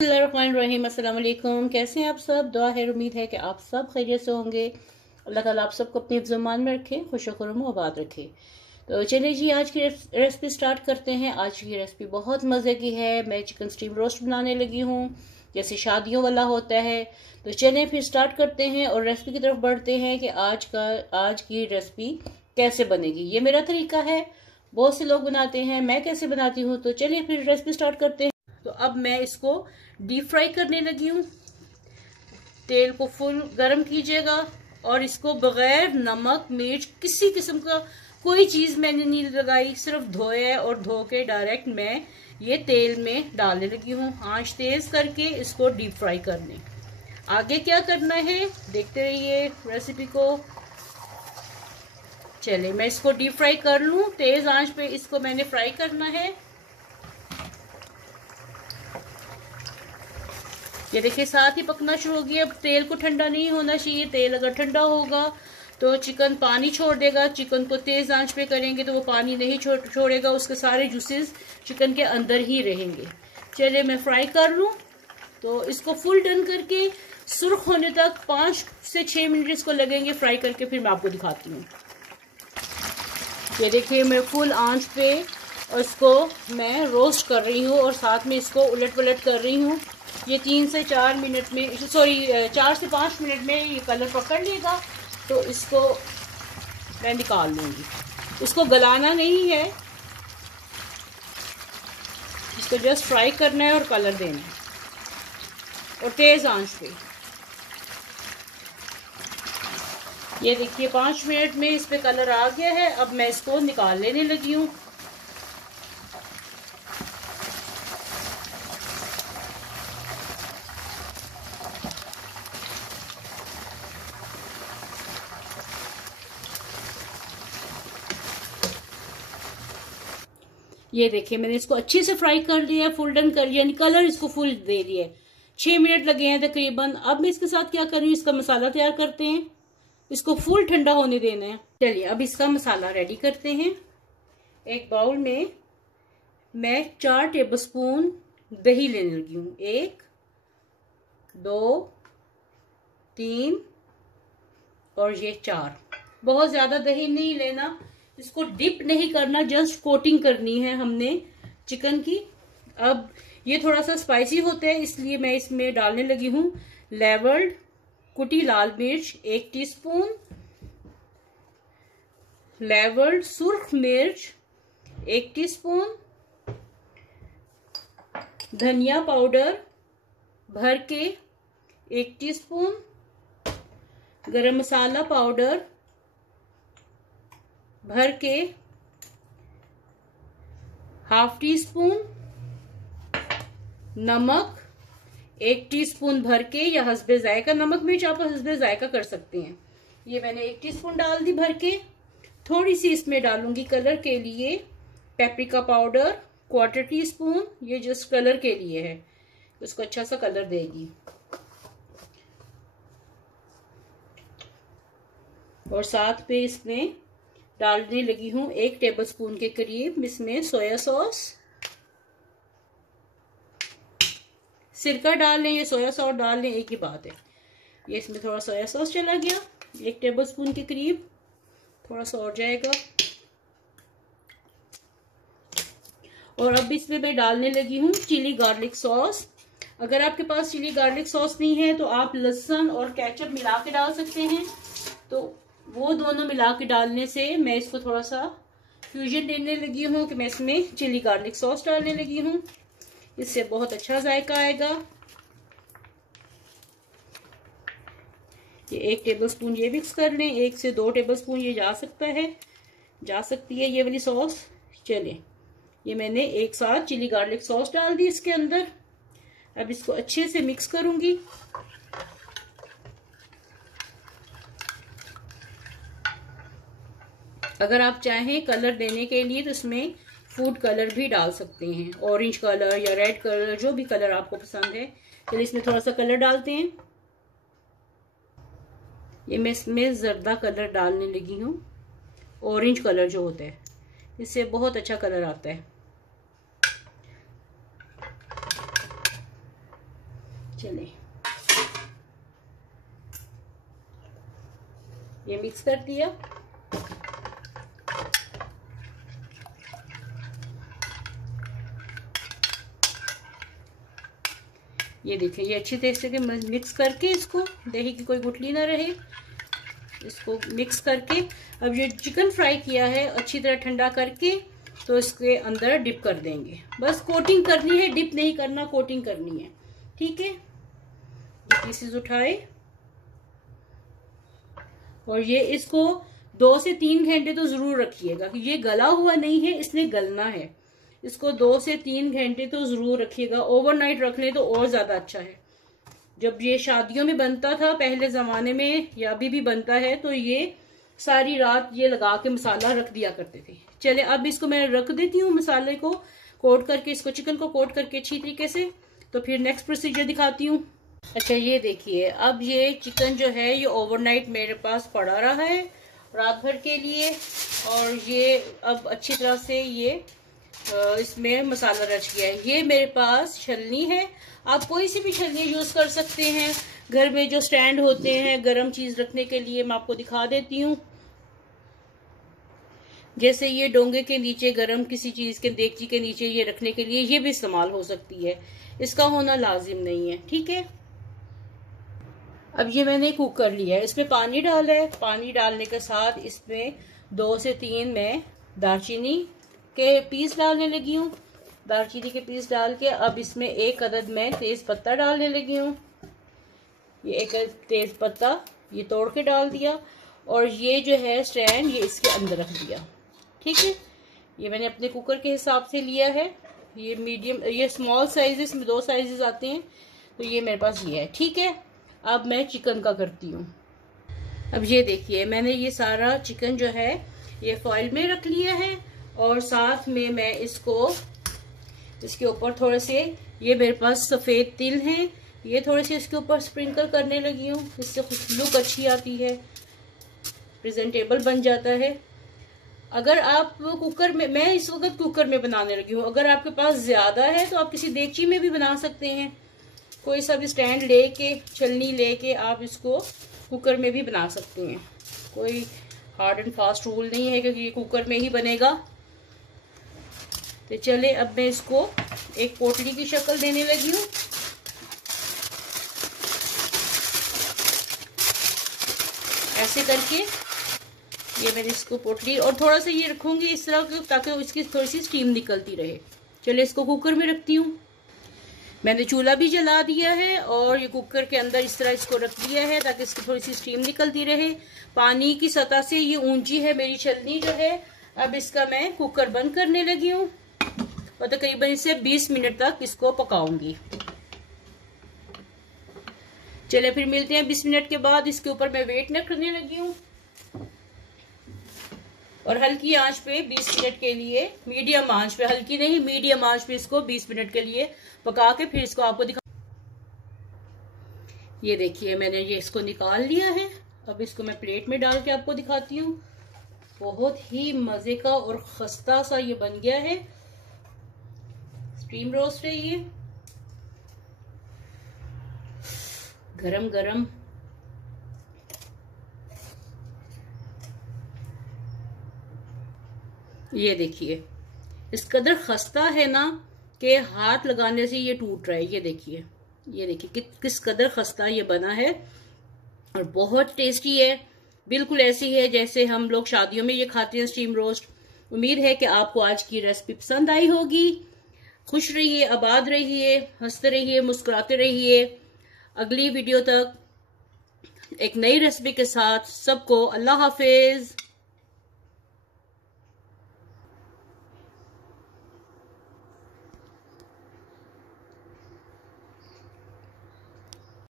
रहीम अस्सलाम वालेकुम। कैसे हैं आप सब? दुआ है, उम्मीद है कि आप सब खैरियत से होंगे। अल्लाह ताला आप सबको अपने ज़मान में रखे, खुश खुरम आबाद रखे। तो चलिए जी, आज की रेसिपी स्टार्ट करते हैं। आज की रेसिपी बहुत मज़े की है। मैं चिकन स्टीम रोस्ट बनाने लगी हूँ, जैसे शादियों वाला होता है। तो चलें फिर स्टार्ट करते हैं और रेसिपी की तरफ बढ़ते हैं कि आज की रेसिपी कैसे बनेगी। ये मेरा तरीका है, बहुत से लोग बनाते हैं, मैं कैसे बनाती हूँ। तो चलिए फिर रेसिपी स्टार्ट करते हैं। तो अब मैं इसको डीप फ्राई करने लगी हूँ। तेल को फुल गरम कीजिएगा और इसको बगैर नमक मिर्च किसी किस्म का कोई चीज़ मैंने नहीं लगाई, सिर्फ धोया और धो के डायरेक्ट मैं ये तेल में डालने लगी हूँ। आंच तेज करके इसको डीप फ्राई करने। आगे क्या करना है देखते रहिए रेसिपी को। चलिए मैं इसको डीप फ्राई कर लूँ। तेज आंच पे इसको मैंने फ्राई करना है। ये देखिए साथ ही पकना शुरू हो गया। अब तेल को ठंडा नहीं होना चाहिए। तेल अगर ठंडा होगा तो चिकन पानी छोड़ देगा। चिकन को तेज आंच पे करेंगे तो वो पानी नहीं छोड़ेगा, उसके सारे जूसेस चिकन के अंदर ही रहेंगे। चलिए मैं फ्राई कर लूँ। तो इसको फुल टर्न करके सुर्ख होने तक 5 से 6 मिनट इसको लगेंगे फ्राई करके, फिर मैं आपको दिखाती हूँ। ये देखिए मैं फुल आंच पे इसको मैं रोस्ट कर रही हूँ और साथ में इसको उलट पलट कर रही हूँ। ये 3 से 4 मिनट में 4 से 5 मिनट में ये कलर पकड़ लेगा तो इसको मैं निकाल लूँगी। इसको गलाना नहीं है, इसको जस्ट फ्राई करना है और कलर देना है और तेज़ आंच पे। ये देखिए 5 मिनट में इस पे कलर आ गया है। अब मैं इसको निकाल लेने लगी हूँ। ये देखिए मैंने इसको अच्छे से फ्राई कर लिया, फुल डन कर लिया, कलर इसको फुल दे दिया। 6 मिनट लगे हैं तकरीबन। अब मैं इसके साथ क्या कर रही हूँ, इसका मसाला तैयार करते हैं। इसको फुल ठंडा होने देना है। चलिए अब इसका मसाला रेडी करते हैं। एक बाउल में मैं 4 टेबलस्पून दही लेने लगी हूँ। 1 2 3 और ये 4। बहुत ज्यादा दही नहीं लेना, इसको डिप नहीं करना, जस्ट कोटिंग करनी है हमने चिकन की। अब ये थोड़ा सा स्पाइसी होता है इसलिए मैं इसमें डालने लगी हूँ लेवर्ड कुटी लाल मिर्च 1 टीस्पून, लेवर्ड सुर्ख मिर्च 1 टीस्पून, धनिया पाउडर भर के 1 टीस्पून, गरम मसाला पाउडर भर के ½ टीस्पून, नमक 1 टीस्पून भर के या हस्बे जायका, नमक मिर्च आप हस्बे जायका कर सकते हैं। ये मैंने 1 टीस्पून डाल दी भर के। थोड़ी सी इसमें डालूंगी कलर के लिए पेपरिका पाउडर 1/4 टीस्पून। ये जस्ट कलर के लिए है, उसको अच्छा सा कलर देगी। और साथ पे इसमें डालने लगी हूँ 1 टेबलस्पून के करीब इसमें सोया सॉस। सिरका डाल लें या सोया सॉस डाल लें, एक ही बात है। ये इसमें थोड़ा सोया सॉस चला गया 1 टेबलस्पून के करीब, थोड़ा सा और जाएगा। और अब इसमें मैं डालने लगी हूँ चिली गार्लिक सॉस। अगर आपके पास चिली गार्लिक सॉस नहीं है तो आप लहसुन और केचप मिला के डाल सकते हैं। तो वो दोनों मिला के डालने से मैं इसको थोड़ा सा फ्यूजन देने लगी हूँ कि मैं इसमें चिली गार्लिक सॉस डालने लगी हूँ। इससे बहुत अच्छा जायका आएगा। ये 1 टेबलस्पून ये मिक्स कर लें। 1 से 2 टेबलस्पून ये जा सकती है ये वाली सॉस। चलिए ये मैंने एक साथ चिली गार्लिक सॉस डाल दी इसके अंदर। अब इसको अच्छे से मिक्स करूंगी। अगर आप चाहें कलर देने के लिए तो इसमें फूड कलर भी डाल सकते हैं, ऑरेंज कलर या रेड कलर, जो भी कलर आपको पसंद है। चलिए इसमें थोड़ा सा कलर डालते हैं। ये मैं इसमें जर्दा कलर डालने लगी हूँ, ऑरेंज कलर जो होता है, इससे बहुत अच्छा कलर आता है। चले ये मिक्स कर दिया। ये देखिए ये अच्छी तरह से मिक्स करके इसको, दही की कोई गुठली ना रहे, इसको मिक्स करके अब ये चिकन फ्राई किया है अच्छी तरह ठंडा करके तो इसके अंदर डिप कर देंगे। बस कोटिंग करनी है, डिप नहीं करना, कोटिंग करनी है। ठीक है, ये पीसेस उठाए और ये इसको 2 से 3 घंटे तो जरूर रखिएगा कि ये गला हुआ नहीं है, इसलिए गलना है। इसको 2 से 3 घंटे तो जरूर रखिएगा। ओवरनाइट रख ले तो और ज्यादा अच्छा है। जब ये शादियों में बनता था पहले जमाने में या अभी भी बनता है तो ये सारी रात ये लगा के मसाला रख दिया करते थे। चले अब इसको मैं रख देती हूँ मसाले को कोट करके, इसको चिकन को कोट करके अच्छी तरीके से, तो फिर नेक्स्ट प्रोसीजर दिखाती हूँ। अच्छा ये देखिए अब ये चिकन जो है ये ओवरनाइट मेरे पास पड़ा रहा है रात भर के लिए, और ये अब अच्छी तरह से ये इसमें मसाला रच गया है। ये मेरे पास छलनी है, आप कोई सी भी छलनी यूज कर सकते हैं। घर में जो स्टैंड होते हैं गरम चीज रखने के लिए, मैं आपको दिखा देती हूँ। जैसे ये डोंगे के नीचे गरम किसी चीज के देगची के नीचे ये रखने के लिए ये भी इस्तेमाल हो सकती है, इसका होना लाजिम नहीं है। ठीक है, अब ये मैंने कुकर लिया है, इसमें पानी डाला है। पानी डालने के साथ इसमें 2 से 3 मैं दालचीनी के पीस डालने लगी हूँ। दालचीनी के पीस डाल के अब इसमें 1 अदद मैं तेज पत्ता डालने लगी हूँ। ये 1 तेज पत्ता ये तोड़ के डाल दिया और ये जो है स्टैंड ये इसके अंदर रख दिया। ठीक है, ये मैंने अपने कुकर के हिसाब से लिया है। ये मीडियम, ये स्मॉल साइज, इसमें 2 साइजेस आते हैं, तो ये मेरे पास ये है। ठीक है, अब मैं चिकन का करती हूँ। अब ये देखिए मैंने ये सारा चिकन जो है ये फॉइल में रख लिया है और साथ में मैं इसको इसके ऊपर थोड़े से, ये मेरे पास सफ़ेद तिल हैं, ये थोड़े से इसके ऊपर स्प्रिंकल करने लगी हूँ। इससे लुक अच्छी आती है, प्रेजेंटेबल बन जाता है। अगर आप कुकर में, मैं इस वक्त कुकर में बनाने लगी हूँ, अगर आपके पास ज़्यादा है तो आप किसी देगची में भी बना सकते हैं। कोई सा भी स्टैंड लेके, छलनी लेके आप इसको कुकर में भी बना सकते हैं। कोई हार्ड एंड फास्ट रूल नहीं है कि ये कुकर में ही बनेगा। तो चले अब मैं इसको एक पोटली की शक्ल देने लगी हूँ। ऐसे करके ये मैंने इसको पोटली, और थोड़ा सा ये रखूंगी इस तरह ताकि इसकी थोड़ी सी स्टीम निकलती रहे। चले इसको कुकर में रखती हूँ। मैंने चूल्हा भी जला दिया है और ये कुकर के अंदर इस तरह इसको रख दिया है ताकि इसकी थोड़ी सी स्टीम निकलती रहे। पानी की सतह से ये ऊंची है मेरी छलनी जो है। अब इसका मैं कुकर बंद करने लगी हूँ और तकरीबन इसे 20 मिनट तक इसको पकाऊंगी। चले फिर मिलते हैं 20 मिनट के बाद। इसके ऊपर मैं वेट रखने लगी हूँ और हल्की आंच पे 20 मिनट के लिए, मीडियम आंच पे, हल्की नहीं मीडियम आंच पे इसको 20 मिनट के लिए पका के फिर इसको आपको दिखा। ये देखिए मैंने ये इसको निकाल लिया है। अब इसको मैं प्लेट में डाल के आपको दिखाती हूँ। बहुत ही मजे का और खस्ता सा ये बन गया है। स्टीम रोस्ट है ये, गरम गरम। ये देखिए इस कदर खस्ता है ना कि हाथ लगाने से ये टूट रहा है। ये देखिए, ये देखिए किस कदर खस्ता ये बना है और बहुत टेस्टी है। बिल्कुल ऐसी है जैसे हम लोग शादियों में ये खाते हैं, स्टीम रोस्ट। उम्मीद है कि आपको आज की रेसिपी पसंद आई होगी। खुश रहिए, आबाद रहिए, हंसते रहिए, मुस्कुराते रहिए। अगली वीडियो तक एक नई रेसिपी के साथ सबको अल्लाह हाफिज।